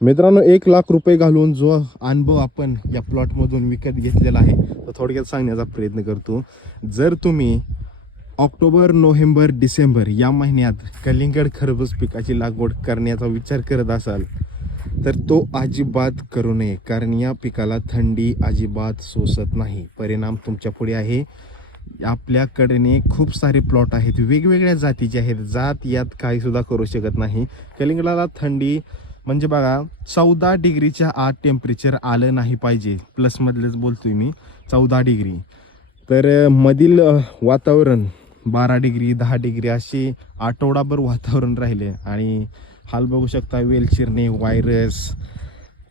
मित्रांनो 1,00,000 रुपये घालून जो अनुभव आपण या प्लॉटमधून विकत घेतलेला आहे तो थोडक्यात सांगण्याचा प्रयत्न करतो. जर तुम्ही ऑक्टोबर, नोव्हेंबर, डिसेंबर या महिन्यात कलिंगड खरबूज पिकाची लागवड करण्याचा विचार करत असाल तर तो अजिबात करू नये, कारण या पिकाला थंडी अजिबात सोसत नाही. परिणाम तुमच्या पुढे आहे. आपल्याकडे खूप सारे प्लॉट आहेत, वेगवेगळ्या जातीचे आहेत. जात यात काही सुद्धा करू शकत नाही. कलिंगडाला थंडी म्हणजे बघा 14 डिग्रीच्या आत टेम्परेचर आलं नाही पाहिजे. प्लसमधलंच बोलतोय मी, 14 डिग्री. तर मधील वातावरण 12 डिग्री 10 डिग्री अशी आठवडाभर वातावरण राहिले आणि हाल बघू शकता. वेल चिरणे, व्हायरस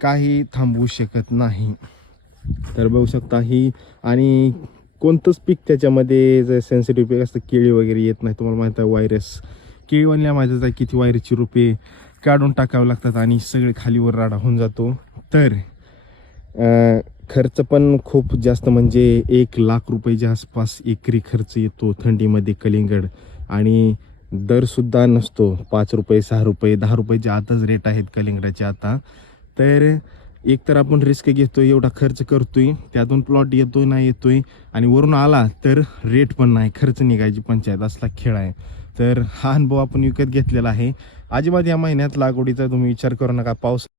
काही थांबवू शकत नाही. तर बघू शकता ही, आणि कोणतंच पीक त्याच्यामध्ये जर सेन्सिटिव्ह पीक असतं केळी वगैरे येत नाही. तुम्हाला माहीत आहे व्हायरस, केळीवाल्या माहीतच आहे किती व्हायरसची रोपे काढून टाकावे लागतात आणि सगळे खालीवर राडा होऊन जातो. तर खर्च पण खूप जास्त, म्हणजे 1,00,000 रुपयाच्या आसपास एकरी खर्च येतो थंडीमध्ये कलिंगड. आणि दरसुद्धा नसतो. 5 रुपये 6 रुपये 10 रुपयाच्या आतच रेट आहेत कलिंगडाचे आता. तर एक तर आपण रिस्क घेतोय, एवढा खर्च करतोय, त्यातून प्लॉट येतोय नाही येतोय, आणि वरून आला तर रेट पण नाही, खर्च निघायची पंचायत, असला खेळ आहे. तर हा अनुभव आपण विकत घेतलेला आहे. अजिबात या महिन्यात लागवडीचा तुम्ही विचार करू नका. पाऊस